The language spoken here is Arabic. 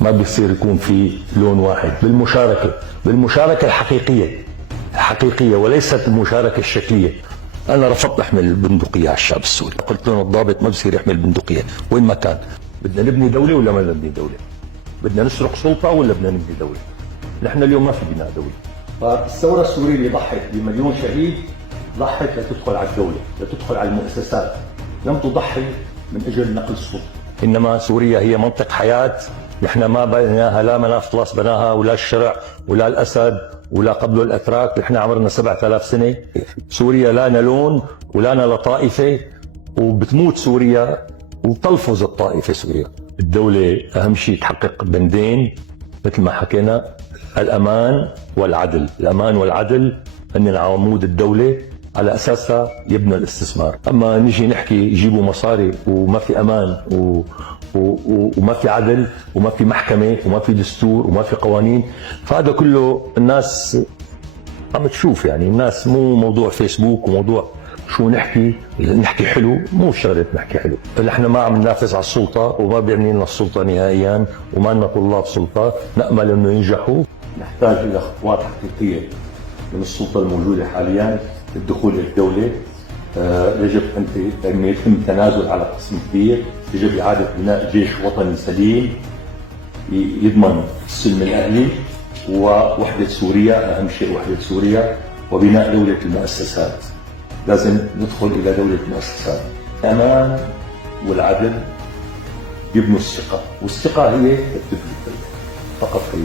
ما بيصير يكون في لون واحد بالمشاركة الحقيقية وليست المشاركة الشكلية. أنا رفضت أحمل البندقية على الشعب السوري، قلت لهم الضابط ما بصير يحمل بندقية وين ما كان. بدنا نبني دولة ولا ما نبني دولة؟ بدنا نسرق سلطة ولا بدنا نبني دولة؟ نحن اليوم ما في بناء دولة. فالثورة السورية اللي ضحت بمليون شهيد ضحت لتدخل على الدولة، لتدخل على المؤسسات، لم تضحي من أجل نقل السلطة. إنما سوريا هي منطق حياة، نحن ما بناها لا مناف طلاس بناها ولا الشرع ولا الأسد ولا قبله الأتراك، نحن عمرنا 7000 سنة. سوريا لا لون ولا لطائفة، وبتموت سوريا وتلفظ الطائفة سوريا. الدولة أهم شيء تحقق بندين مثل ما حكينا، الأمان والعدل. الأمان والعدل هن عواميد الدولة، على أساسها يبنى الاستثمار. أما نجي نحكي يجيبوا مصاري وما في أمان وما في عدل وما في محكمة وما في دستور وما في قوانين، فهذا كله الناس عم تشوف. يعني الناس مو موضوع فيسبوك وموضوع شو نحكي حلو، مو شغلة نحكي حلو. نحن ما عم ننافس على السلطة وما بيعني لنا السلطة نهائيا، وما لنا طلاب سلطة، نأمل انه ينجحوا. نحتاج الى خطوات حقيقية من السلطة الموجودة حاليا للدخول للدولة. يجب أن يتم تنازل على قسم كبير، يجب إعادة بناء جيش وطني سليم يضمن السلم الأهلي ووحدة سوريا، أهم شيء وحدة سوريا، وبناء دولة المؤسسات. لازم ندخل إلى دولة المؤسسات. الأمان والعدل يبنوا الثقة، والثقة هي تبني الدولة فقط. هي